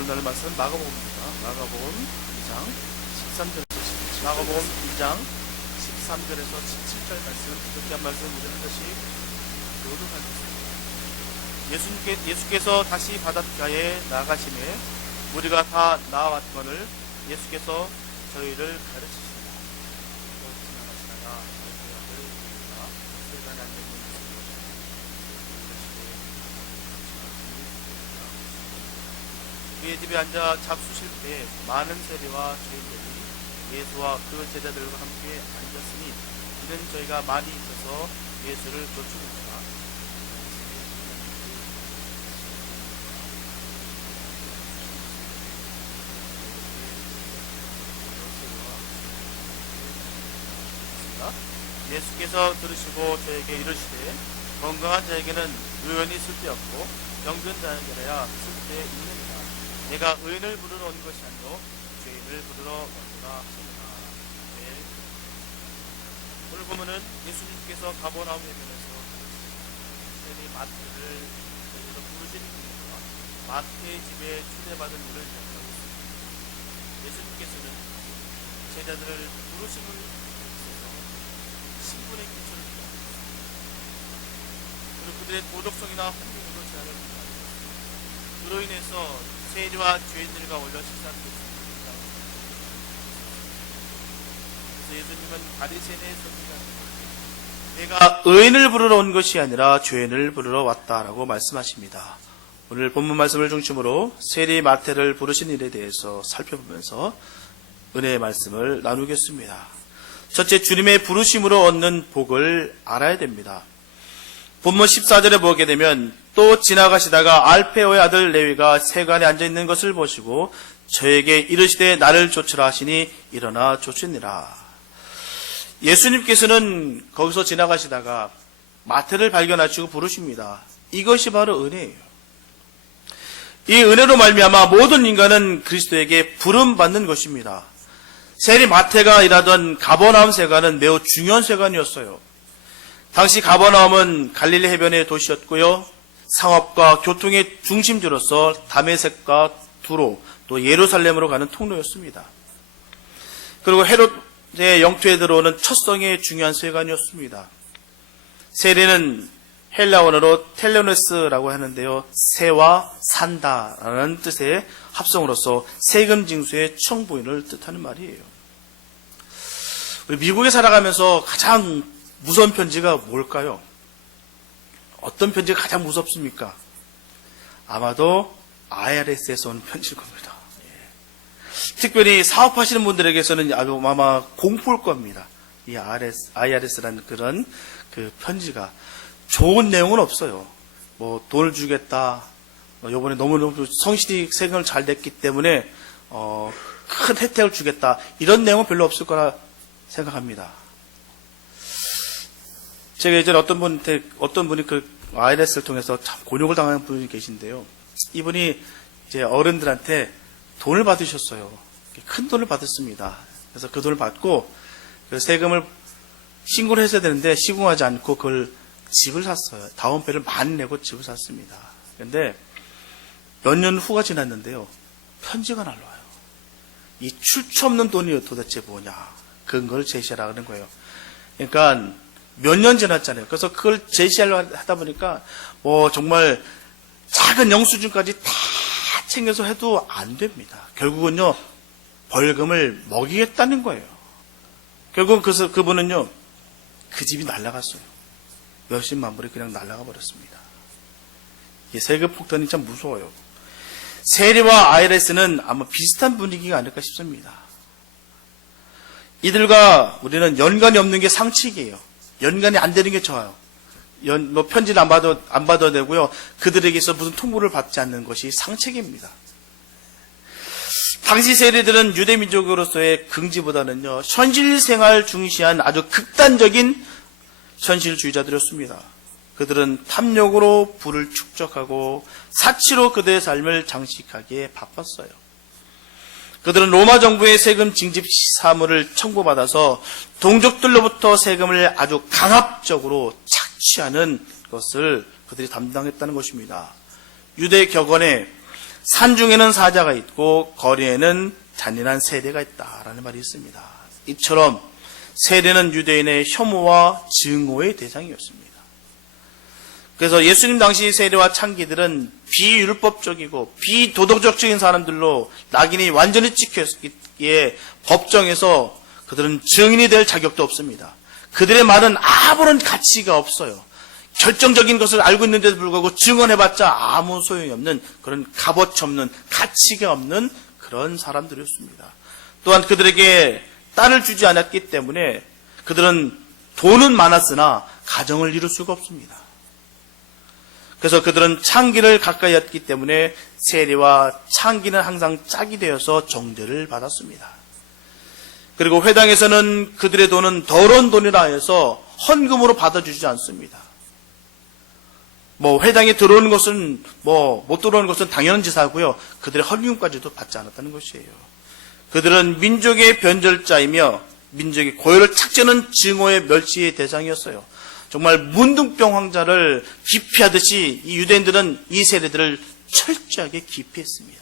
오늘 나눌 말씀은 마가복음입니다. 마가복음 2장 13절에서 17절. 마가복음 2장 13절에서 17절 말씀, 이렇게 한 말씀 우리 한 번씩 교독하겠습니다. 예수께서 다시 바닷가에 나가심에 우리가 다 나아왔거늘 예수께서 저희를 가르치시다. 지나가시다가 세간에 앉아있는 그의 집에 앉아 잡수실 때 많은 세리와 죄인들이 예수와 그 제자들과 함께 앉았으니 이는 저희가 많이 있어서 예수를 쫓으니까 예수께서 들으시고 저에게 이르시되 건강한 자에게는 의원이 쓸데없고 병든 자에게야 쓸데 있느니라. 내가 의인을 부르러 온 것이 아니요 죄인을 부르러 왔노라 하시니라. 네. 오늘 보면은 예수님께서 가버나움 해변에서 세리 마태를 부르시는 분과 마태의 집에 초대받은 일을 이야기하고 있습니다. 예수님께서는 제자들을 부르심을 있어서 신분의 기초를 기하고 그리고 그들의 도덕성이나 헌금으로 제한을 합니다. 그로 인해서 세리와 죄인들과 올려 식사하는 것입니다. 그래서 예수님은 바리새인의 선지자 내가 의인을 부르러 온 것이 아니라 죄인을 부르러 왔다라고 말씀하십니다. 오늘 본문 말씀을 중심으로 세리 마태를 부르신 일에 대해서 살펴보면서 은혜의 말씀을 나누겠습니다. 첫째, 주님의 부르심으로 얻는 복을 알아야 됩니다. 본문 14절에 보게 되면 또 지나가시다가 알페오의 아들 레위가 세관에 앉아있는 것을 보시고 저에게 이르시되 나를 쫓으라 하시니 일어나 쫓으니라. 예수님께서는 거기서 지나가시다가 마태를 발견하시고 부르십니다. 이것이 바로 은혜예요. 이 은혜로 말미암아 모든 인간은 그리스도에게 부름받는 것입니다. 세리 마태가 일하던 가버나움 세관은 매우 중요한 세관이었어요. 당시 가버나움은 갈릴리 해변의 도시였고요. 상업과 교통의 중심지로서 다메섹과 두로 또 예루살렘으로 가는 통로였습니다. 그리고 헤롯의 영토에 들어오는 첫 성의 중요한 세관이었습니다. 세리는 헬라어로 텔레노스라고 하는데요. 세와 산다라는 뜻의 합성으로서 세금 징수의 청부인을 뜻하는 말이에요. 우리 미국에 살아가면서 가장 무서운 편지가 뭘까요? 어떤 편지가 가장 무섭습니까? 아마도 IRS에서 온 편지일 겁니다. 특별히 사업하시는 분들에게서는 아마 공포일 겁니다. 이 IRS라는 그런 그 편지가 좋은 내용은 없어요. 뭐 돈을 주겠다. 이번에 너무 성실히 세금을 잘 냈기 때문에 큰 혜택을 주겠다. 이런 내용은 별로 없을 거라 생각합니다. 제가 예전에 어떤 분이 그 IRS를 통해서 참 곤욕을 당하는 분이 계신데요. 이분이 이제 어른들한테 돈을 받으셨어요. 큰 돈을 받았습니다. 그래서 그 돈을 받고 그 세금을 신고를 했어야 되는데 신고하지 않고 그걸 집을 샀어요. 다운페이를 많이 내고 집을 샀습니다. 그런데 몇 년 후가 지났는데요. 편지가 날라와요. 이 출처 없는 돈이 도대체 뭐냐. 근거를 제시하라는 거예요. 그러니까 몇 년 지났잖아요. 그래서 그걸 제시하려고 하다 보니까 뭐 정말 작은 영수증까지 다 챙겨서 해도 안 됩니다. 결국은요. 벌금을 먹이겠다는 거예요. 결국 그래서 그분은요. 그 집이 날아갔어요. 몇십만 불이 그냥 날아가 버렸습니다. 이 세금 폭탄이 참 무서워요. 세리와 IRS는 아마 비슷한 분위기가 아닐까 싶습니다. 이들과 우리는 연관이 없는 게 상칙이에요. 연관이 안 되는 게 좋아요. 뭐 편지를 안 받아도 되고요. 그들에게서 무슨 통보를 받지 않는 것이 상책입니다. 당시 세리들은 유대민족으로서의 긍지보다는요. 현실생활 중시한 아주 극단적인 현실주의자들이었습니다. 그들은 탐욕으로 부를 축적하고 사치로 그들의 삶을 장식하기에 바빴어요. 그들은 로마 정부의 세금 징집 사무를 청구받아서 동족들로부터 세금을 아주 강압적으로 착취하는 것을 그들이 담당했다는 것입니다. 유대 격언에 산중에는 사자가 있고 거리에는 잔인한 세례가 있다라는 말이 있습니다. 이처럼 세례는 유대인의 혐오와 증오의 대상이었습니다. 그래서 예수님 당시 세례와 창기들은 비율법적이고 비도덕적인 사람들로 낙인이 완전히 찍혔기에 법정에서 그들은 증인이 될 자격도 없습니다. 그들의 말은 아무런 가치가 없어요. 결정적인 것을 알고 있는데도 불구하고 증언해봤자 아무 소용이 없는 그런 값어치 없는 가치가 없는 그런 사람들이었습니다. 또한 그들에게 딸을 주지 않았기 때문에 그들은 돈은 많았으나 가정을 이룰 수가 없습니다. 그래서 그들은 창기를 가까이 했기 때문에 세례와 창기는 항상 짝이 되어서 정죄를 받았습니다. 그리고 회당에서는 그들의 돈은 더러운 돈이라 해서 헌금으로 받아주지 않습니다. 회당에 들어오는 것은 못 들어오는 것은 당연한 지사고요. 그들의 헌금까지도 받지 않았다는 것이에요. 그들은 민족의 변절자이며 민족의 고열을 착취하는 증오의 멸시의 대상이었어요. 정말 문둥병 환자를 기피하듯이 이 유대인들은 이 세례들을 철저하게 기피했습니다.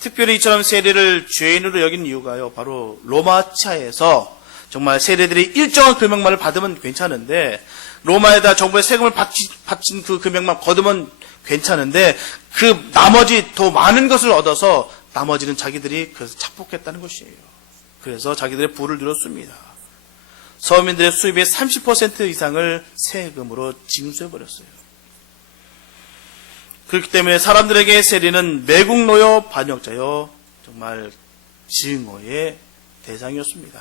특별히 이처럼 세례를 죄인으로 여긴 이유가요. 바로 로마 차에서 정말 세례들이 일정한 금액만을 받으면 괜찮은데 로마에다 정부의 세금을 바친 그 금액만 거두면 괜찮은데 그 나머지 더 많은 것을 얻어서 나머지는 자기들이 그래서 착복했다는 것이에요. 그래서 자기들의 부를 누렸습니다. 서민들의 수입의 30% 이상을 세금으로 징수해버렸어요. 그렇기 때문에 사람들에게 세례는 매국노여 반역자여 정말 증오의 대상이었습니다.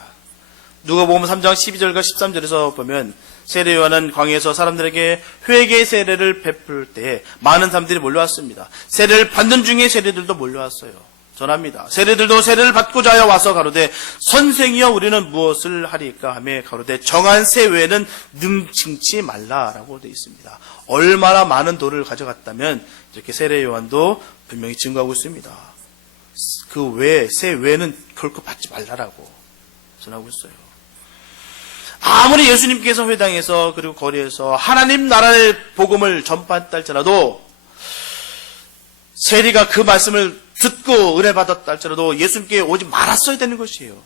누가복음 3장 12절과 13절에서 보면 세례 요한은 광야에서 사람들에게 회개 세례를 베풀 때 많은 사람들이 몰려왔습니다. 세례를 받는 중에 세례들도 몰려왔어요. 전합니다. 세례들도 세례를 받고자 하여 와서 가로되 선생이여 우리는 무엇을 하리까 하며 가로되 정한 세 외에는 능칭치 말라라고 되어 있습니다. 얼마나 많은 돈을 가져갔다면 이렇게 세례 요한도 분명히 증거하고 있습니다. 그 외에 세 외에는 결코 받지 말라라고 전하고 있어요. 아무리 예수님께서 회당에서 그리고 거리에서 하나님 나라의 복음을 전파했다 할지라도 세리가 그 말씀을 듣고 은혜 받았다 할지라도 예수님께 오지 말았어야 되는 것이에요.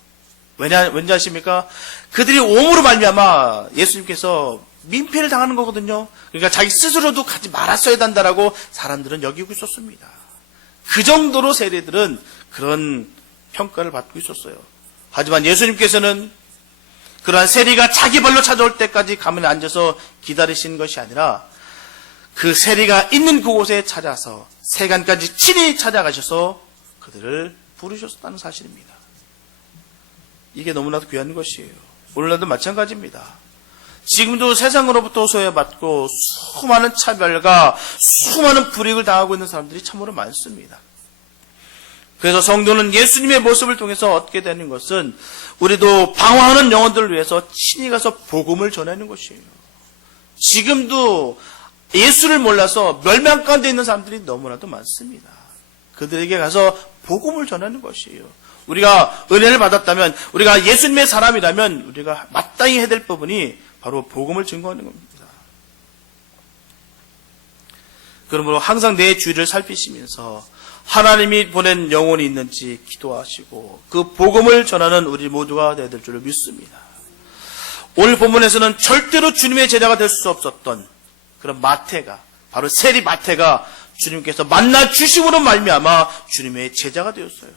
왠지 아십니까? 그들이 옴으로 말미암아 예수님께서 민폐를 당하는 거거든요. 그러니까 자기 스스로도 가지 말았어야 한다라고 사람들은 여기고 있었습니다. 그 정도로 세리들은 그런 평가를 받고 있었어요. 하지만 예수님께서는 그러한 세리가 자기 발로 찾아올 때까지 가문에 앉아서 기다리신 것이 아니라 그 세리가 있는 그곳에 찾아서 세간까지 친히 찾아가셔서 그들을 부르셨다는 사실입니다. 이게 너무나도 귀한 것이에요. 오늘날도 마찬가지입니다. 지금도 세상으로부터 소외받고 수많은 차별과 수많은 불이익을 당하고 있는 사람들이 참으로 많습니다. 그래서 성도는 예수님의 모습을 통해서 얻게 되는 것은 우리도 방황하는 영혼들을 위해서 친히 가서 복음을 전하는 것이에요. 지금도 예수를 몰라서 멸망 가운데 있는 사람들이 너무나도 많습니다. 그들에게 가서 복음을 전하는 것이에요. 우리가 은혜를 받았다면, 우리가 예수님의 사람이라면 우리가 마땅히 해야 될 부분이 바로 복음을 증거하는 겁니다. 그러므로 항상 내 주위를 살피시면서 하나님이 보낸 영혼이 있는지 기도하시고 그 복음을 전하는 우리 모두가 되어야 될 줄을 믿습니다. 오늘 본문에서는 절대로 주님의 제자가 될 수 없었던 그런 마태가, 바로 세리 마태가 주님께서 만나 주심으로 말미암아 주님의 제자가 되었어요.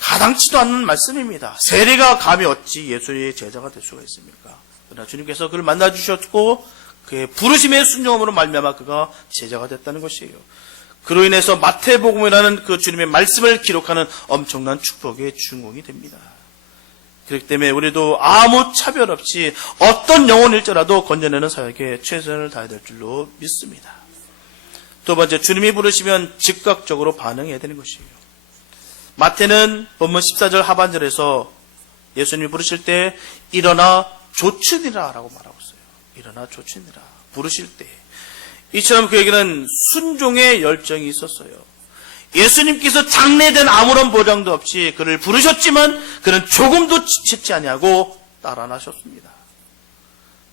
가당치도 않는 말씀입니다. 세리가 감히 어찌 예수의 제자가 될 수가 있습니까? 그러나 주님께서 그를 만나 주셨고 그의 부르심의 순종함으로 말미암아 그가 제자가 됐다는 것이에요. 그로 인해서 마태복음이라는 그 주님의 말씀을 기록하는 엄청난 축복의 주인공이 됩니다. 그렇기 때문에 우리도 아무 차별 없이 어떤 영혼일지라도 건져내는 사역에 최선을 다해야 될 줄로 믿습니다. 두 번째, 주님이 부르시면 즉각적으로 반응해야 되는 것이에요. 마태는 본문 14절 하반절에서 예수님이 부르실 때 일어나 조치니라 라고 말하고 있어요. 일어나 조치니라. 부르실 때. 이처럼 그에게는 순종의 열정이 있었어요. 예수님께서 장래된 아무런 보장도 없이 그를 부르셨지만 그는 조금도 지체치 아니하고 따라 나셨습니다.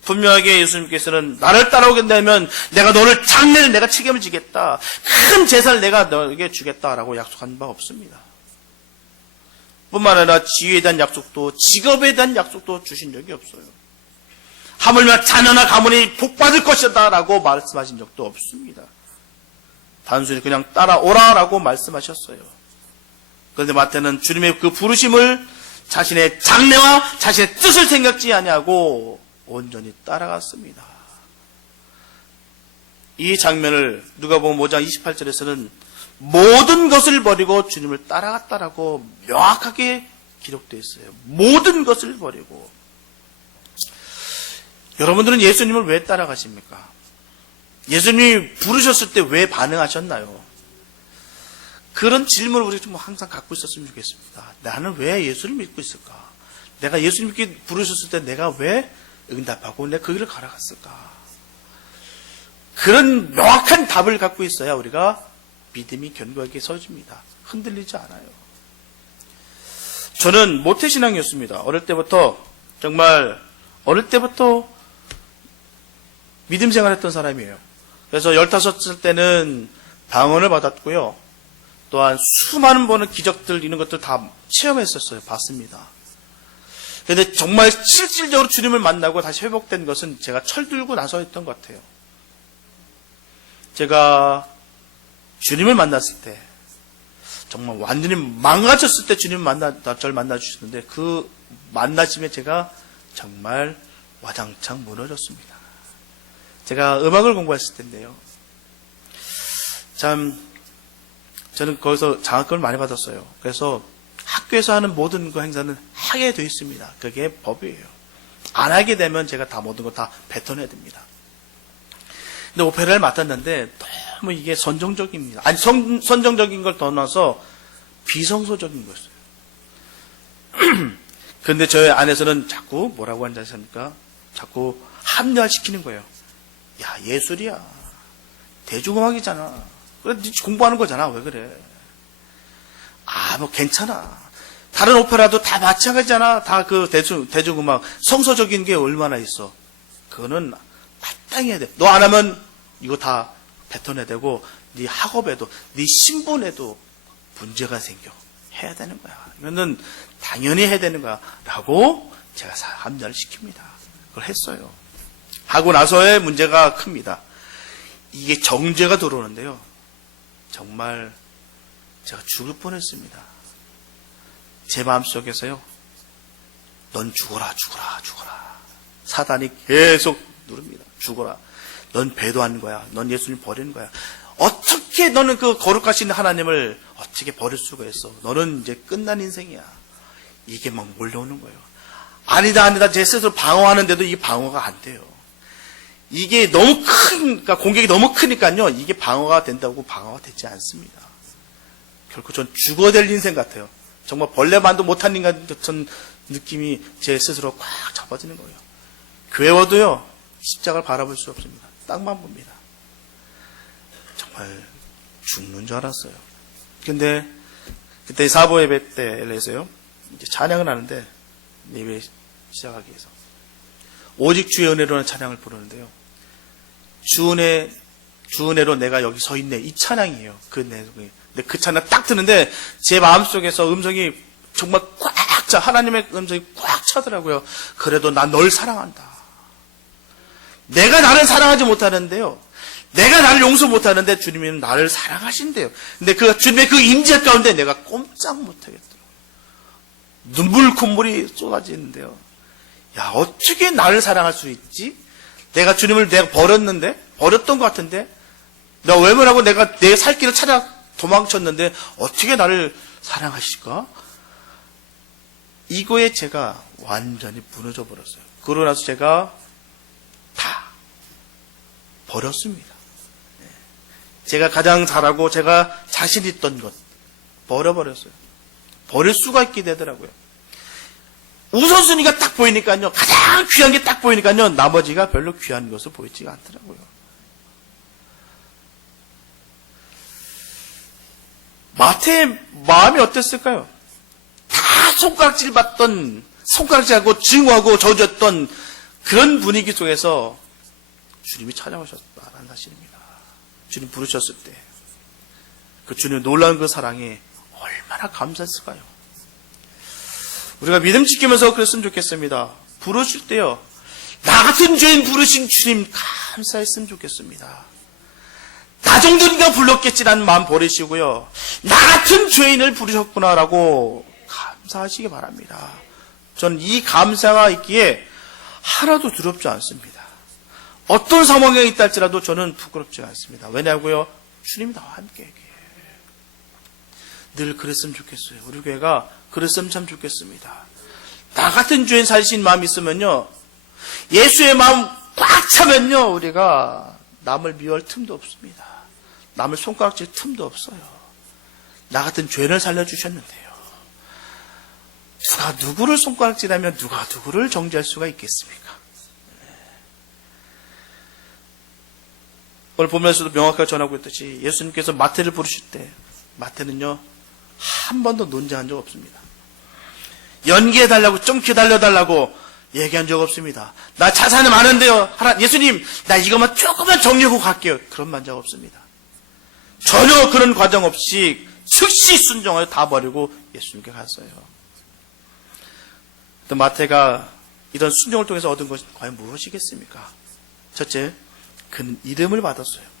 분명하게 예수님께서는 나를 따라오겠다면 내가 너를 장래를 내가 책임을 지겠다. 큰 재산을 내가 너에게 주겠다라고 약속한 바 없습니다. 뿐만 아니라 지위에 대한 약속도 직업에 대한 약속도 주신 적이 없어요. 하물며 자녀나 가문이 복받을 것이다 라고 말씀하신 적도 없습니다. 단순히 그냥 따라오라라고 말씀하셨어요. 그런데 마태는 주님의 그 부르심을 자신의 장래와 자신의 뜻을 생각지 아니하고 온전히 따라갔습니다. 이 장면을 누가복음 5장 28절에서는 모든 것을 버리고 주님을 따라갔다라고 명확하게 기록되어 있어요. 모든 것을 버리고. 여러분들은 예수님을 왜 따라가십니까? 예수님이 부르셨을 때 왜 반응하셨나요? 그런 질문을 우리가 좀 항상 갖고 있었으면 좋겠습니다. 나는 왜 예수를 믿고 있을까? 내가 예수님께 부르셨을 때 내가 왜 응답하고 내가 그 길을 걸어갔을까? 그런 명확한 답을 갖고 있어야 우리가 믿음이 견고하게 서집니다. 흔들리지 않아요. 저는 모태신앙이었습니다. 어릴 때부터 믿음 생활했던 사람이에요. 그래서 15살 때는 방언을 받았고요. 또한 수많은 번의 기적들 이런 것들 다 체험했었어요. 봤습니다. 그런데 정말 실질적으로 주님을 만나고 다시 회복된 것은 제가 철들고 나서 했던 것 같아요. 제가 주님을 만났을 때 정말 완전히 망가졌을 때 저를 만나주셨는데 그 만나심에 제가 정말 와장창 무너졌습니다. 제가 음악을 공부했을 텐데요. 참 저는 거기서 장학금을 많이 받았어요. 그래서 학교에서 하는 모든 그 행사는 하게 되어 있습니다. 그게 법이에요. 안 하게 되면 제가 다 모든 거 다 뱉어내야 됩니다. 근데 오페라를 맡았는데 너무 이게 선정적입니다. 아니 선정적인 걸 떠나서 비성소적인 거였어요. 그런데 저희 안에서는 자꾸 뭐라고 하는지 아십니까? 자꾸 합리화시키는 거예요. 야, 예술이야. 대중음악이잖아. 그래, 네 공부하는 거잖아. 왜 그래? 뭐 괜찮아. 다른 오페라도 다 마찬가지잖아. 다 그 대중음악 성서적인 게 얼마나 있어. 그거는 마땅히 해야 돼. 너 안 하면 이거 다 뱉어내야 되고 네 학업에도 네 신분에도 문제가 생겨. 해야 되는 거야. 이거는 당연히 해야 되는 거야. 라고 제가 합리화를 시킵니다. 그걸 했어요. 하고 나서의 문제가 큽니다. 이게 정죄가 들어오는데요. 정말 제가 죽을 뻔했습니다. 제 마음속에서요. 넌 죽어라, 죽어라, 죽어라. 사단이 계속 누릅니다. 죽어라. 넌 배도하는 거야. 넌 예수님 버리는 거야. 어떻게 너는 그 거룩하신 하나님을 어떻게 버릴 수가 있어? 너는 이제 끝난 인생이야. 이게 막 몰려오는 거예요. 아니다. 제 스스로 방어하는데도 이게 방어가 안 돼요. 이게 너무 그러니까 공격이 너무 크니까요. 이게 방어가 된다고 방어가 되지 않습니다. 결코 전 죽어야 될 인생 같아요. 정말 벌레만도 못한 인간 같은 느낌이 제 스스로 꽉 잡아지는 거예요. 교회 와도요. 십자가를 바라볼 수 없습니다. 땅만 봅니다. 정말 죽는 줄 알았어요. 근데 그때 사보 예배 때에서요. 이제 찬양을 하는데 예배 시작하기 위해서 오직 주의 은혜로는 찬양을 부르는데요. 주 은혜로 내가 여기 서 있네. 이 찬양이에요. 그 내용이. 근데 그 찬양 딱 듣는데 제 마음속에서 음성이 정말 꽉 차. 하나님의 음성이 꽉 차더라고요. 그래도 난 널 사랑한다. 내가 나를 사랑하지 못하는데요. 내가 나를 용서 못하는데 주님은 나를 사랑하신대요. 근데 그 주님의 그 임재 가운데 내가 꼼짝 못하겠더라고요. 눈물 콧물이 쏟아지는데요. 야, 어떻게 나를 사랑할 수 있지? 내가 주님을 내가 버렸던 것 같은데, 내가 외면하고 내가 내 살 길을 찾아 도망쳤는데, 어떻게 나를 사랑하실까? 이거에 제가 완전히 무너져 버렸어요. 그러고 나서 제가 다 버렸습니다. 제가 가장 잘하고 제가 자신 있던 것, 버려버렸어요. 버릴 수가 있게 되더라고요. 우선순위가 딱 보이니까요. 가장 귀한 게 딱 보이니까요. 나머지가 별로 귀한 것을 보이지가 않더라고요. 마태의 마음이 어땠을까요? 다 손가락질하고 증오하고 저주했던 그런 분위기 속에서 주님이 찾아오셨다는 사실입니다. 주님 부르셨을 때 그 주님의 놀라운 그 사랑이 얼마나 감사했을까요? 우리가 믿음 지키면서 그랬으면 좋겠습니다. 부르실 때요, 나 같은 죄인 부르신 주님 감사했으면 좋겠습니다. 나 정도니까 불렀겠지라는 마음 버리시고요, 나 같은 죄인을 부르셨구나라고 감사하시기 바랍니다. 저는 이 감사가 있기에 하나도 두렵지 않습니다. 어떤 상황에 있다 할지라도 저는 부끄럽지 않습니다. 왜냐고요? 주님이 나와 함께 계세요. 늘 그랬으면 좋겠어요. 우리 교회가 그랬으면 참 좋겠습니다. 나 같은 죄인 살신 마음이 있으면요, 예수의 마음 꽉 차면요, 우리가 남을 미워할 틈도 없습니다. 남을 손가락질 틈도 없어요. 나 같은 죄인을 살려주셨는데요, 누가 누구를 손가락질하면 누가 누구를 정죄할 수가 있겠습니까? 오늘 보면서도 명확하게 전하고 있듯이 예수님께서 마태를 부르실 때 마태는요, 한 번도 논쟁한 적 없습니다. 연기해달라고, 좀 기다려달라고 얘기한 적 없습니다. 나 자산이 많은데요, 예수님 나 이것만 조금만 정리하고 갈게요. 그런 만작 없습니다. 전혀 그런 과정 없이 즉시 순종하여 다 버리고 예수님께 갔어요. 또 마태가 이런 순종을 통해서 얻은 것이 과연 무엇이겠습니까? 첫째, 그는 이름을 받았어요.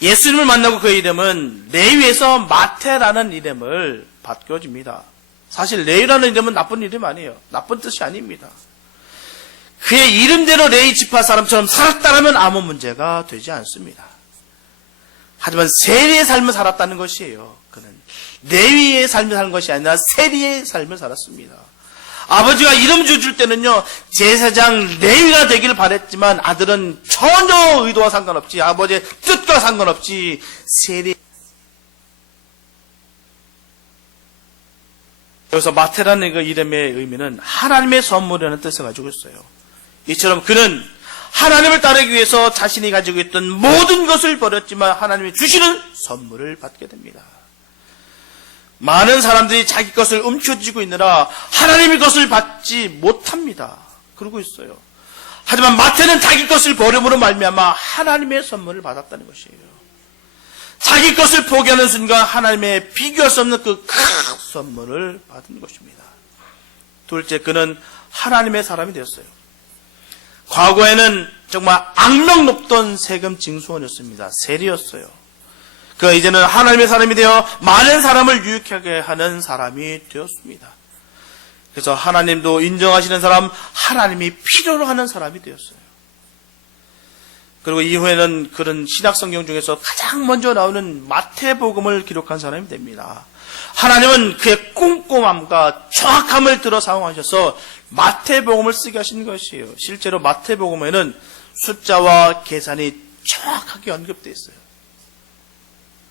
예수님을 만나고 그의 이름은 레위에서 마태라는 이름을 바뀌어집니다. 사실 레위라는 이름은 나쁜 이름 아니에요. 나쁜 뜻이 아닙니다. 그의 이름대로 레위 지파 사람처럼 살았다면 아무 문제가 되지 않습니다. 하지만 세리의 삶을 살았다는 것이에요. 그는 레위의 삶을 사는 것이 아니라 세리의 삶을 살았습니다. 아버지가 이름 줄 때는요, 제사장 레위가 되기를 바랬지만 아들은 전혀 의도와 상관없이, 아버지의 뜻과 상관없이 세리. 여기서 마태라는 그 이름의 의미는 하나님의 선물이라는 뜻을 가지고 있어요. 이처럼 그는 하나님을 따르기 위해서 자신이 가지고 있던 모든 것을 버렸지만 하나님이 주시는 선물을 받게 됩니다. 많은 사람들이 자기 것을 움켜쥐고 있느라 하나님의 것을 받지 못합니다. 그러고 있어요. 하지만 마태는 자기 것을 버림으로 말미암아 하나님의 선물을 받았다는 것이에요. 자기 것을 포기하는 순간 하나님의 비교할 수 없는 그 큰 선물을 받은 것입니다. 둘째, 그는 하나님의 사람이 되었어요. 과거에는 정말 악명 높던 세금 징수원이었습니다. 세리였어요. 그 이제는 하나님의 사람이 되어 많은 사람을 유익하게 하는 사람이 되었습니다. 그래서 하나님도 인정하시는 사람, 하나님이 필요로 하는 사람이 되었어요. 그리고 이후에는 그런 신약성경 중에서 가장 먼저 나오는 마태복음을 기록한 사람이 됩니다. 하나님은 그의 꼼꼼함과 정확함을 들어 사용하셔서 마태복음을 쓰게 하신 것이에요. 실제로 마태복음에는 숫자와 계산이 정확하게 언급되어 있어요.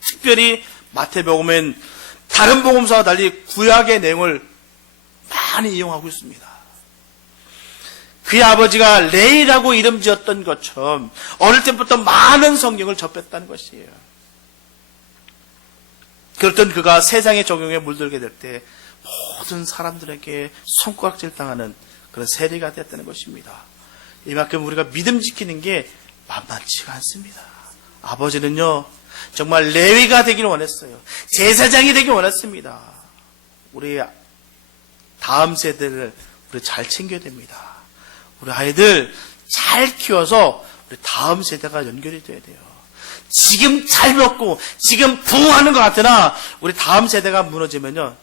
특별히 마태복음엔 다른 복음서와 달리 구약의 내용을 많이 이용하고 있습니다. 그의 아버지가 레이라고 이름 지었던 것처럼 어릴 때부터 많은 성경을 접했다는 것이에요. 그렇던 그가 세상의 적용에 물들게 될 때 모든 사람들에게 손가락질 당하는 그런 세리가 됐다는 것입니다. 이만큼 우리가 믿음 지키는 게 만만치가 않습니다. 아버지는요, 정말 레위가 되기를 원했어요. 제사장이 되길 원했습니다. 우리 다음 세대를 우리 잘 챙겨야 됩니다. 우리 아이들 잘 키워서 우리 다음 세대가 연결이 돼야 돼요. 지금 잘 먹고 지금 부흥하는 것 같으나 우리 다음 세대가 무너지면요,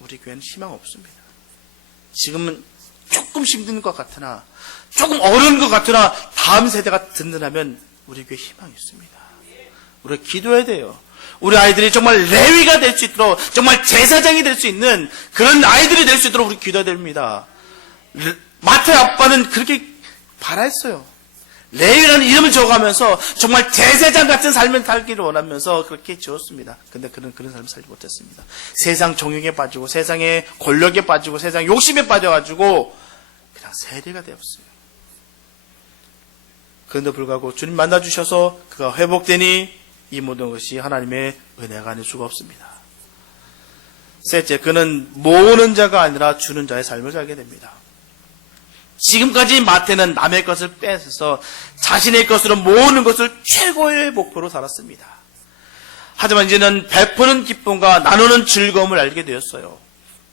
우리 교회는 희망 없습니다. 지금은 조금 힘든 것 같으나, 조금 어려운 것 같으나 다음 세대가 든든하면 우리 교회 희망이 있습니다. 우리가 기도해야 돼요. 우리 아이들이 정말 레위가 될 수 있도록, 정말 제사장이 될 수 있는 그런 아이들이 될 수 있도록 우리 기도해야 됩니다. 마태 아빠는 그렇게 바라했어요. 레위라는 이름을 적어가면서 정말 제사장 같은 삶을 살기를 원하면서 그렇게 지었습니다. 근데 그는 그런 삶을 살지 못했습니다. 세상 정욕에 빠지고, 세상의 권력에 빠지고, 세상 욕심에 빠져가지고 그냥 세리가 되었어요. 그런데 불구하고 주님 만나주셔서 그가 회복되니 이 모든 것이 하나님의 은혜가 아닐 수가 없습니다. 셋째, 그는 모으는 자가 아니라 주는 자의 삶을 살게 됩니다. 지금까지 마태는 남의 것을 뺏어서 자신의 것으로 모으는 것을 최고의 목표로 살았습니다. 하지만 이제는 베푸는 기쁨과 나누는 즐거움을 알게 되었어요.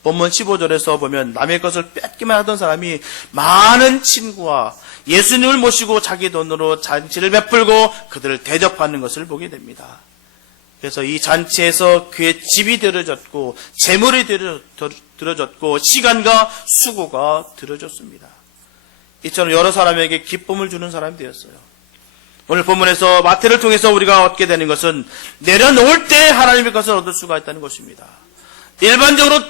본문 15절에서 보면 남의 것을 뺏기만 하던 사람이 많은 친구와 예수님을 모시고 자기 돈으로 잔치를 베풀고 그들을 대접하는 것을 보게 됩니다. 그래서 이 잔치에서 그의 집이 들어졌고 재물이 들어졌고 시간과 수고가 들어졌습니다. 이처럼 여러 사람에게 기쁨을 주는 사람이 되었어요. 오늘 본문에서 마태를 통해서 우리가 얻게 되는 것은 내려놓을 때 하나님의 것을 얻을 수가 있다는 것입니다. 일반적으로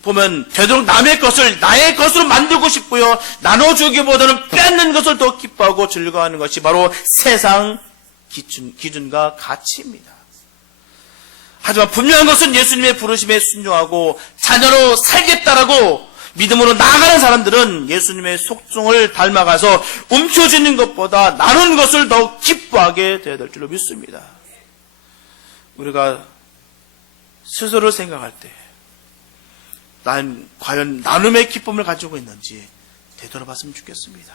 보면 되도록 남의 것을 나의 것으로 만들고 싶고요, 나눠주기보다는 뺏는 것을 더 기뻐하고 즐거워하는 것이 바로 세상 기준과 가치입니다. 하지만 분명한 것은 예수님의 부르심에 순종하고 자녀로 살겠다라고 믿음으로 나아가는 사람들은 예수님의 속성을 닮아가서 움켜쥐는 것보다 나누는 것을 더욱 기뻐하게 되어야 될 줄로 믿습니다. 우리가 스스로를 생각할 때 난 과연 나눔의 기쁨을 가지고 있는지 되돌아봤으면 좋겠습니다.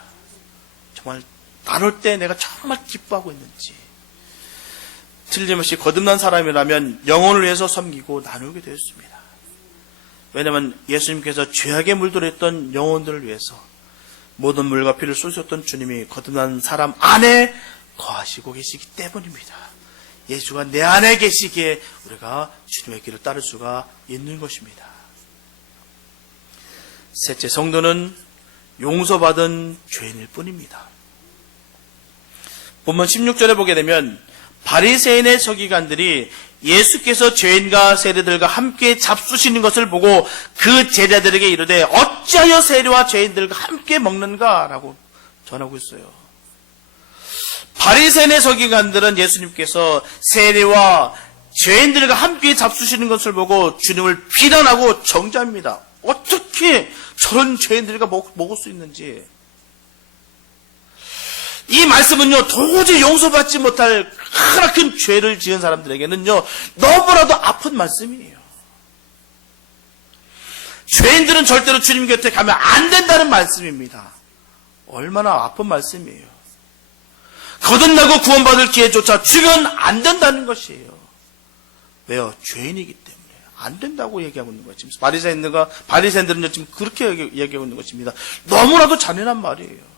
정말 나눌 때 내가 정말 기뻐하고 있는지. 틀림없이 거듭난 사람이라면 영혼을 위해서 섬기고 나누게 되었습니다. 왜냐하면 예수님께서 죄악에 물들었던 영혼들을 위해서 모든 물과 피를 쏟으셨던 주님이 거듭난 사람 안에 거하시고 계시기 때문입니다. 예수가 내 안에 계시기에 우리가 주님의 길을 따를 수가 있는 것입니다. 셋째, 성도는 용서받은 죄인일 뿐입니다. 본문 16절에 보게 되면 바리새인의 서기관들이 예수께서 죄인과 세리들과 함께 잡수시는 것을 보고 그 제자들에게 이르되 어찌하여 세리와 죄인들과 함께 먹는가? 라고 전하고 있어요. 바리새인의 서기관들은 예수님께서 세리와 죄인들과 함께 잡수시는 것을 보고 주님을 비난하고 정죄합니다. 어떻게 저런 죄인들과 먹을 수 있는지. 이 말씀은요, 도저히 용서받지 못할 크나큰 죄를 지은 사람들에게는요, 너무나도 아픈 말씀이에요. 죄인들은 절대로 주님 곁에 가면 안 된다는 말씀입니다. 얼마나 아픈 말씀이에요. 거듭나고 구원받을 기회조차 주면 안 된다는 것이에요. 왜요? 죄인이기 때문에. 안 된다고 얘기하고 있는 것입니다. 바리새인들은 지금 그렇게 얘기하고 있는 것입니다. 너무나도 잔인한 말이에요.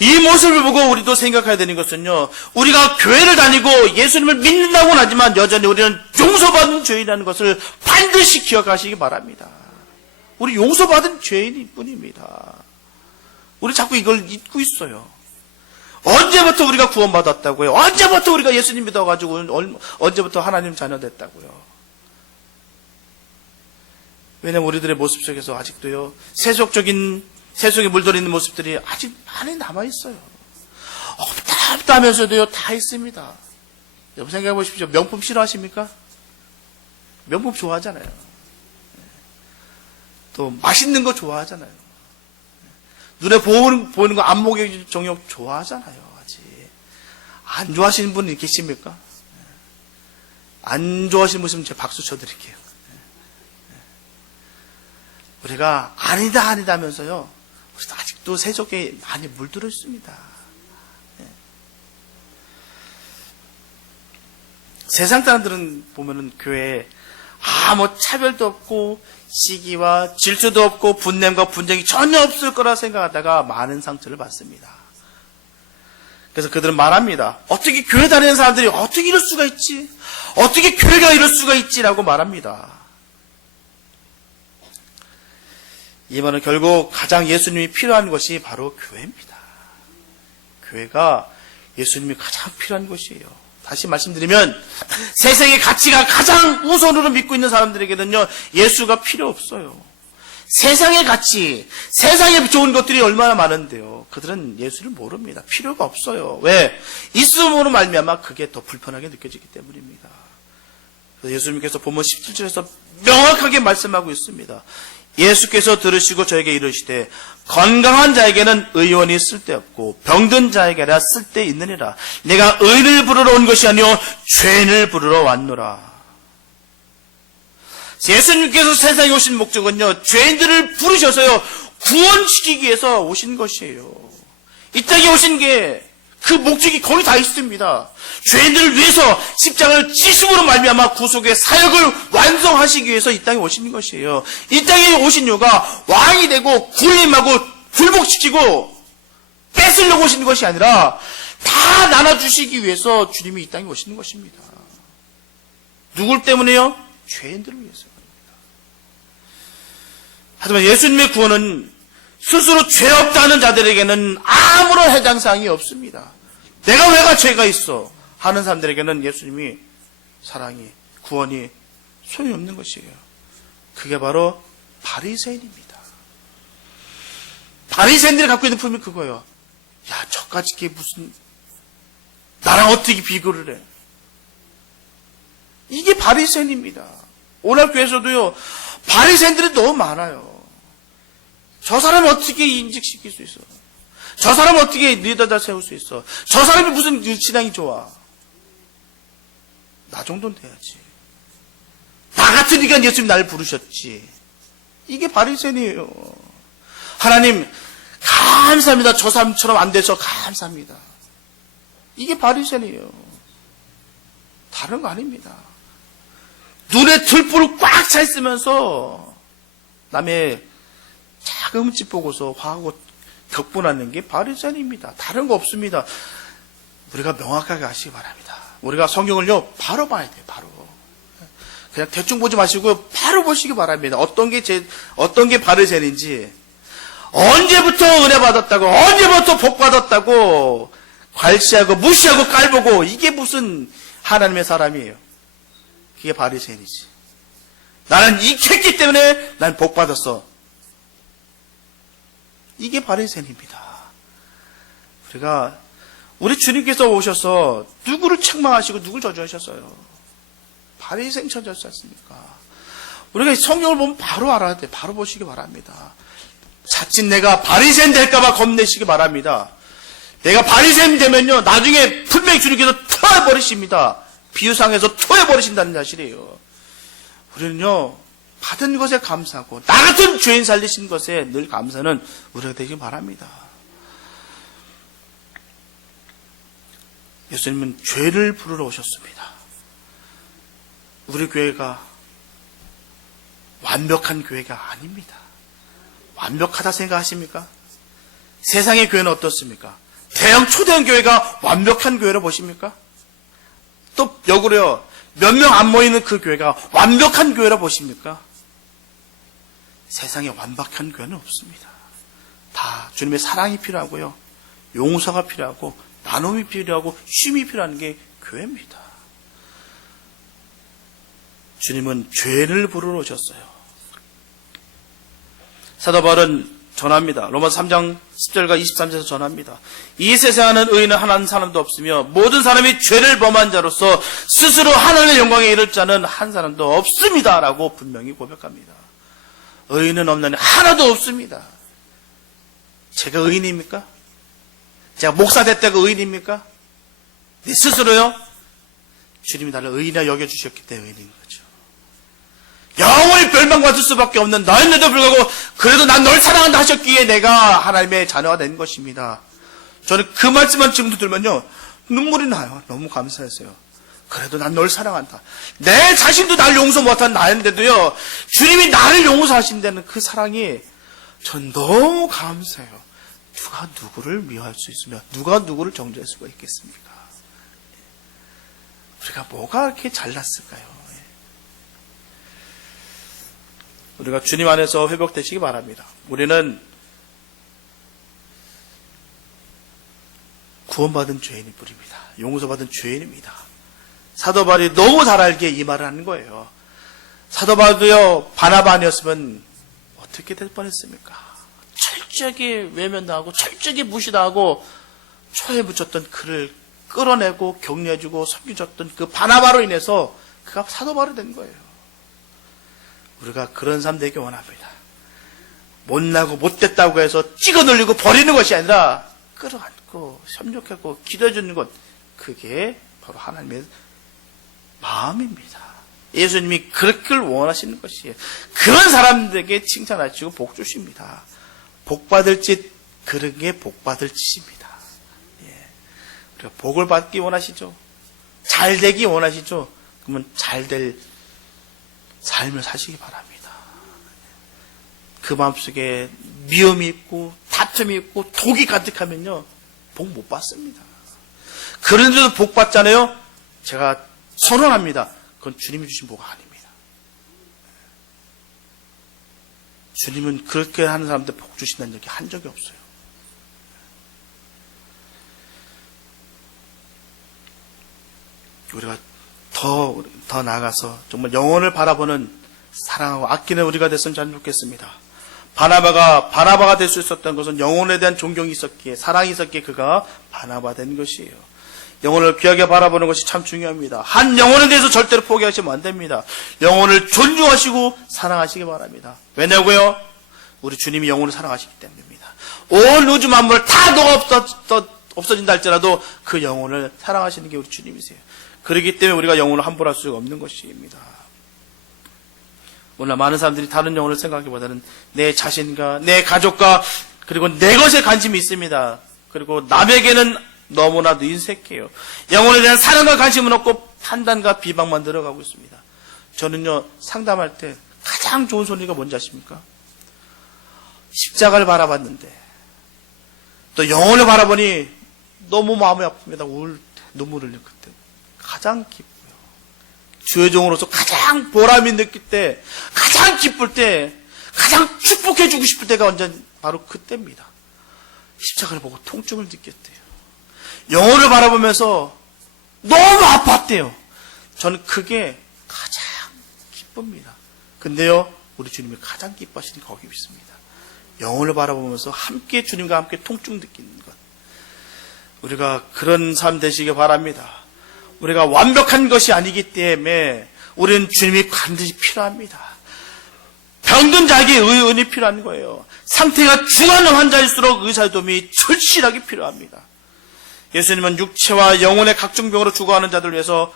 이 모습을 보고 우리도 생각해야 되는 것은요, 우리가 교회를 다니고 예수님을 믿는다고는 하지만 여전히 우리는 용서받은 죄인이라는 것을 반드시 기억하시기 바랍니다. 우리 용서받은 죄인일 뿐입니다. 우리 자꾸 이걸 잊고 있어요. 언제부터 우리가 구원받았다고요? 언제부터 우리가 예수님 믿어가지고 언제부터 하나님 자녀 됐다고요? 왜냐면 우리들의 모습 속에서 아직도요, 세속에 물들어있는 모습들이 아직 많이 남아있어요. 없다 하면서도요, 다 있습니다. 여러분 생각해 보십시오. 명품 싫어하십니까? 명품 좋아하잖아요. 또 맛있는 거 좋아하잖아요. 눈에 보이는 거 안목의 정욕 좋아하잖아요. 아직 안 좋아하시는 분이 계십니까? 안 좋아하시는 분 있으면 제가 박수 쳐드릴게요. 우리가 아니다 하면서요, 우리도 아직도 세속에 많이 물들어 있습니다. 세상 사람들은 보면은 교회에 아무 차별도 없고 시기와 질투도 없고 분냄과 분쟁이 전혀 없을 거라 생각하다가 많은 상처를 받습니다. 그래서 그들은 말합니다. 어떻게 교회 다니는 사람들이 어떻게 이럴 수가 있지? 어떻게 교회가 이럴 수가 있지라고 말합니다. 이 말은 결국 가장 예수님이 필요한 것이 바로 교회입니다. 교회가 예수님이 가장 필요한 것이에요. 다시 말씀드리면 세상의 가치가 가장 우선으로 믿고 있는 사람들에게는요, 예수가 필요 없어요. 세상의 가치, 세상에 좋은 것들이 얼마나 많은데요, 그들은 예수를 모릅니다. 필요가 없어요. 왜? 있음으로 말미암아 그게 더 불편하게 느껴지기 때문입니다. 그래서 예수님께서 본문 17절에서 명확하게 말씀하고 있습니다. 예수께서 들으시고 저에게 이르시되 건강한 자에게는 의원이 쓸데없고 병든 자에게라 쓸데있느니라. 내가 의인을 부르러 온 것이 아니요 죄인을 부르러 왔노라. 예수님께서 세상에 오신 목적은요, 죄인들을 부르셔서요, 구원시키기 위해서 오신 것이에요. 이 땅에 오신 게 그 목적이 거기 다 있습니다. 죄인들을 위해서 십자가를 지심으로 말미암아 구속의 사역을 완성하시기 위해서 이 땅에 오신 것이에요. 이 땅에 오신 이유가 왕이 되고 군림하고 굴복시키고 뺏으려고 오신 것이 아니라 다 나눠주시기 위해서 주님이 이 땅에 오시는 것입니다. 누굴 때문에요? 죄인들을 위해서. 하지만 예수님의 구원은 스스로 죄 없다는 자들에게는 아무런 해당사항이 없습니다. 내가 왜가 죄가 있어? 하는 사람들에게는 예수님이 사랑이, 구원이 소용이 없는 것이에요. 그게 바로 바리새인입니다. 바리새인들이 갖고 있는 품이 그거예요. 야, 저까지 게 무슨 나랑 어떻게 비교를 해? 이게 바리새인입니다. 오늘 교회에서도요, 바리새인들이 너무 많아요. 저 사람을 어떻게 인직시킬 수 있어? 저 사람을 어떻게 리더다 세울 수 있어? 저 사람이 무슨 신앙이 좋아? 나 정도는 돼야지. 나 같으니까 예수님 나를 부르셨지. 이게 바리새인이에요. 하나님 감사합니다. 저 사람처럼 안 돼서 감사합니다. 이게 바리새인이에요. 다른 거 아닙니다. 눈에 들불을 꽉 차 있으면서 남의 작은 집 보고서 화하고 격분하는 게 바리새인입니다. 다른 거 없습니다. 우리가 명확하게 아시기 바랍니다. 우리가 성경을요 바로 봐야 돼요. 바로 그냥 대충 보지 마시고 바로 보시기 바랍니다. 어떤 게 바리새인인지, 언제부터 은혜 받았다고, 언제부터 복 받았다고 괄시하고 무시하고 깔보고, 이게 무슨 하나님의 사람이에요. 그게 바리새인이지. 나는 익혔기 때문에 난 복 받았어. 이게 바리새인입니다. 우리 주님께서 오셔서 누구를 책망하시고 누구를 저주하셨어요? 바리새인 처지였지 않습니까? 우리가 성경을 보면 바로 알아야 돼. 바로 보시기 바랍니다. 자칫 내가 바리새인 될까봐 겁내시기 바랍니다. 내가 바리새인 되면요, 나중에 분명히 주님께서 토해버리십니다. 비유상에서 토해버리신다는 사실이에요. 우리는요, 받은 것에 감사하고 나 같은 죄인 살리신 것에 늘 감사는 우리가 되기 바랍니다. 예수님은 죄를 부르러 오셨습니다. 우리 교회가 완벽한 교회가 아닙니다. 완벽하다 생각하십니까? 세상의 교회는 어떻습니까? 대형 초대형 교회가 완벽한 교회로 보십니까? 또 역으로요, 몇 명 안 모이는 그 교회가 완벽한 교회로 보십니까? 세상에 완벽한 교회는 없습니다. 다 주님의 사랑이 필요하고요, 용서가 필요하고, 나눔이 필요하고, 쉼이 필요한 게 교회입니다. 주님은 죄를 부르러 오셨어요. 사도 바울은 전합니다. 로마서 3장 10절과 23절에서 전합니다. 이 세상에는 의인은 한 사람도 없으며 모든 사람이 죄를 범한 자로서 스스로 하나님의 영광에 이를 자는 한 사람도 없습니다. 라고 분명히 고백합니다. 의인은 없나니 하나도 없습니다. 제가 의인입니까? 제가 목사 됐다고 의인입니까? 내 스스로요? 주님이 나를 의인이라 여겨주셨기 때문에 의인인 거죠. 영원히 멸망받을 수밖에 없는 나인데도 불구하고 그래도 난 널 사랑한다 하셨기에 내가 하나님의 자녀가 된 것입니다. 저는 그 말씀만 지금도 들면요, 눈물이 나요. 너무 감사했어요. 그래도 난 널 사랑한다. 내 자신도 날 용서 못한 나인데도요, 주님이 나를 용서하신다는 그 사랑이 전 너무 감사해요. 누가 누구를 미워할 수 있으며 누가 누구를 정죄할 수가 있겠습니까? 우리가 뭐가 이렇게 잘났을까요? 우리가 주님 안에서 회복되시기 바랍니다. 우리는 구원받은 죄인이 뿐입니다. 용서받은 죄인입니다. 사도 바울이 너무 잘 알게 이 말을 하는 거예요. 사도 바울도요, 바나바 아니었으면 어떻게 될 뻔했습니까? 철저하게 외면당하고 철저하게 무시당하고 초에 붙였던 그를 끌어내고 격려해주고 섬겨줬던 그 바나바로 인해서 그가 사도 바울이 된 거예요. 우리가 그런 삶 되기 원합니다. 못나고 못됐다고 해서 찍어 늘리고 버리는 것이 아니라 끌어안고 협력하고 기도해주는 것, 그게 바로 하나님의 마음입니다. 예수님이 그렇게 원하시는 것이에요. 그런 사람들에게 칭찬하시고 복 주십니다. 복받을 짓, 그런 게 복받을 짓입니다. 예. 우리가 복을 받기 원하시죠? 잘 되기 원하시죠? 그러면 잘 될 삶을 사시기 바랍니다. 그 마음속에 미움이 있고 다툼이 있고 독이 가득하면요, 복 못 받습니다. 그런데도 복 받잖아요? 제가 선언합니다. 그건 주님이 주신 복 아닙니다. 주님은 그렇게 하는 사람들 복 주신다는 얘기 한 적이 없어요. 우리가 더 나아가서 정말 영혼을 바라보는 사랑하고 아끼는 우리가 됐으면 잘 좋겠습니다. 바나바가 될 수 있었던 것은 영혼에 대한 존경이 있었기에, 사랑이 있었기에 그가 바나바 된 것이에요. 영혼을 귀하게 바라보는 것이 참 중요합니다. 한 영혼에 대해서 절대로 포기하시면 안 됩니다. 영혼을 존중하시고 사랑하시기 바랍니다. 왜냐고요? 우리 주님이 영혼을 사랑하시기 때문입니다. 온 우주 만물을 다 녹아 없어진다 할지라도 그 영혼을 사랑하시는 게 우리 주님이세요. 그렇기 때문에 우리가 영혼을 함부로 할 수가 없는 것입니다. 오늘 많은 사람들이 다른 영혼을 생각하기보다는 내 자신과 내 가족과 그리고 내 것에 관심이 있습니다. 그리고 남에게는 너무나도 인색해요. 영혼에 대한 사랑과 관심은 없고 판단과 비방만 들어가고 있습니다. 저는요, 상담할 때 가장 좋은 소리가 뭔지 아십니까? 십자가를 바라봤는데 또 영혼을 바라보니 너무 마음이 아픕니다. 눈물을 흘릴 그때 가장 기뻐요. 주의 종으로서 가장 보람이 느낄 때, 가장 기쁠 때, 가장 축복해주고 싶을 때가 언제 바로 그때입니다. 십자가를 보고 통증을 느꼈대요. 영혼을 바라보면서 너무 아팠대요. 저는 그게 가장 기쁩니다. 근데요, 우리 주님이 가장 기뻐하시는 게 거기 있습니다. 영혼을 바라보면서 함께 주님과 함께 통증 느끼는 것. 우리가 그런 삶 되시기 바랍니다. 우리가 완벽한 것이 아니기 때문에 우리는 주님이 반드시 필요합니다. 병든 자에게 의원이 필요한 거예요. 상태가 중한 환자일수록 의사의 도움이 절실하게 필요합니다. 예수님은 육체와 영혼의 각종 병으로 죽어가는 자들을 위해서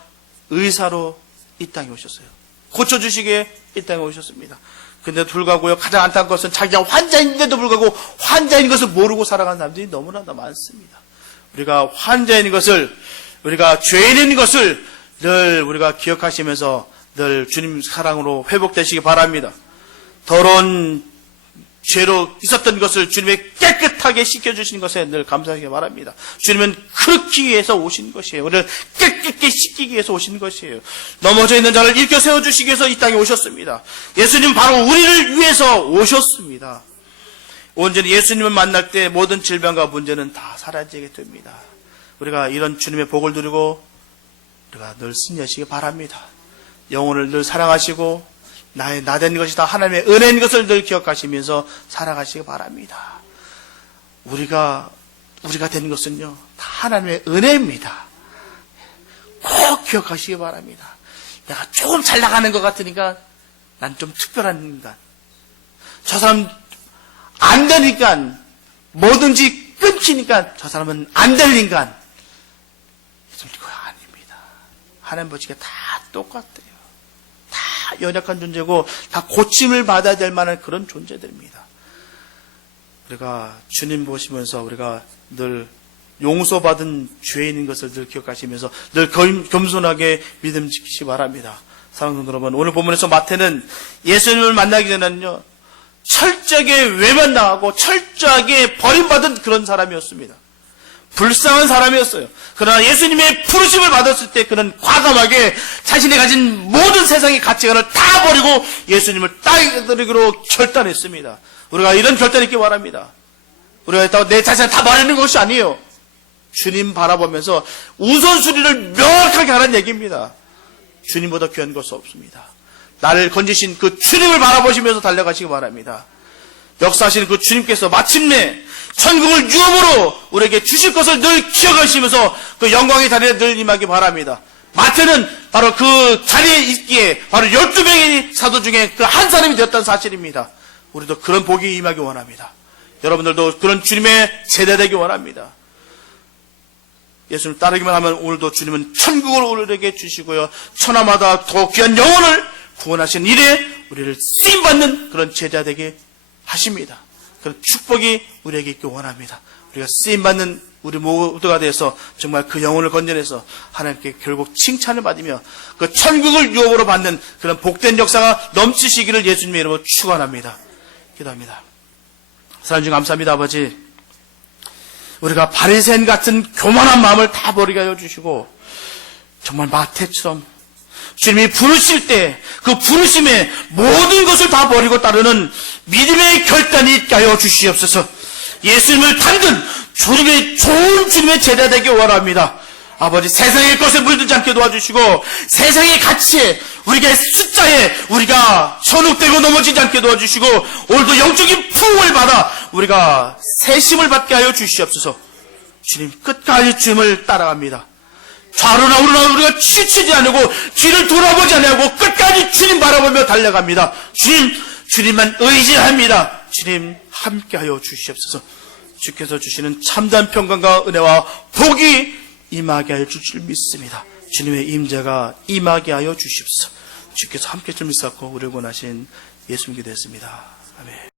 의사로 이 땅에 오셨어요. 고쳐주시기에 이 땅에 오셨습니다. 근데도 불구하고요, 가장 안타까운 것은 자기가 환자인데도 불구하고 환자인 것을 모르고 살아가는 사람들이 너무나 많습니다. 우리가 환자인 것을, 우리가 죄인인 것을 늘 우리가 기억하시면서 늘 주님 사랑으로 회복되시기 바랍니다. 더러운 죄로 있었던 것을 주님의 깨끗하게 씻겨주시는 것에 늘 감사하기 바랍니다. 주님은 그렇기 위해서 오신 것이에요. 우리를 깨끗게 씻기기 위해서 오신 것이에요. 넘어져 있는 자를 일으켜 세워주시기 위해서 이 땅에 오셨습니다. 예수님 바로 우리를 위해서 오셨습니다. 온전히 예수님을 만날 때 모든 질병과 문제는 다 사라지게 됩니다. 우리가 이런 주님의 복을 누리고 우리가 늘 승리하시기 바랍니다. 영혼을 늘 사랑하시고 나 된 것이 다 하나님의 은혜인 것을 늘 기억하시면서 살아가시기 바랍니다. 우리가 되는 것은요, 다 하나님의 은혜입니다. 꼭 기억하시기 바랍니다. 내가 조금 잘 나가는 것 같으니까 난 좀 특별한 인간. 저 사람 안 되니까 뭐든지 끊기니까 저 사람은 안 될 인간. 그거 아닙니다. 하나님 보시기에 다 똑같아요. 다 연약한 존재고 다 고침을 받아야 될 만한 그런 존재들입니다. 우리가 주님 보시면서 우리가 늘 용서받은 죄인인 것을 늘 기억하시면서 늘 겸손하게 믿음 지키시 바랍니다. 사랑하는 여러분, 오늘 본문에서 마태는 예수님을 만나기 전에는요, 철저하게 외면당하고 철저하게 버림받은 그런 사람이었습니다. 불쌍한 사람이었어요. 그러나 예수님의 부르심을 받았을 때 그는 과감하게 자신이 가진 모든 세상의 가치관을 다 버리고 예수님을 따르기로 결단했습니다. 우리가 이런 결단이 있기 바랍니다. 우리가 내 자신을 다 버리는 것이 아니에요. 주님 바라보면서 우선순위를 명확하게 하라는 얘기입니다. 주님보다 귀한 것은 없습니다. 나를 건지신 그 주님을 바라보시면서 달려가시기 바랍니다. 역사하시는 그 주님께서 마침내 천국을 유업으로 우리에게 주실 것을 늘 기억하시면서 그 영광의 자리에 늘 임하기 바랍니다. 마태는 바로 그 자리에 있기에 바로 12명의 사도 중에 그 한 사람이 되었다는 사실입니다. 우리도 그런 복이 임하기 원합니다. 여러분들도 그런 주님의 제자 되기 원합니다. 예수님 따르기만 하면 오늘도 주님은 천국을 우리에게 주시고요, 천하마다 더 귀한 영혼을 구원하신 일에 우리를 쓰임받는 그런 제자 되게 하십니다. 그런 축복이 우리에게 있기 원합니다. 우리가 쓰임받는 우리 모두가 돼서 정말 그 영혼을 건져내서 하나님께 결국 칭찬을 받으며 그 천국을 유업으로 받는 그런 복된 역사가 넘치시기를 예수님의 이름으로 축원합니다. 기도합니다. 사랑주 감사합니다. 아버지, 우리가 바리새인 같은 교만한 마음을 다 버리게 하여 주시고 정말 마태처럼 주님이 부르실 때 그 부르심에 모든 것을 다 버리고 따르는 믿음의 결단이 있게 하여 주시옵소서. 예수님을 닮은 좋은 주님의 제자 되기 원합니다. 아버지, 세상의 것에 물들지 않게 도와주시고 세상의 가치에, 우리가 숫자에 우리가 현혹되고 넘어지지 않게 도와주시고 오늘도 영적인 부흥을 받아 우리가 세심을 받게 하여 주시옵소서. 주님, 끝까지 주님을 따라갑니다. 좌로나 우로나 우리가 치치지 않고 뒤를 돌아보지 않고 끝까지 주님 바라보며 달려갑니다. 주님만 의지합니다. 주님 함께하여 주시옵소서. 주께서 주시는 참된 평강과 은혜와 복이 임하게 하여 주실 믿습니다. 주님의 임재가 임하게 하여 주시옵소서. 주께서 함께 좀 믿사고 우리를 원하신 예수님 기도했습니다. 아멘.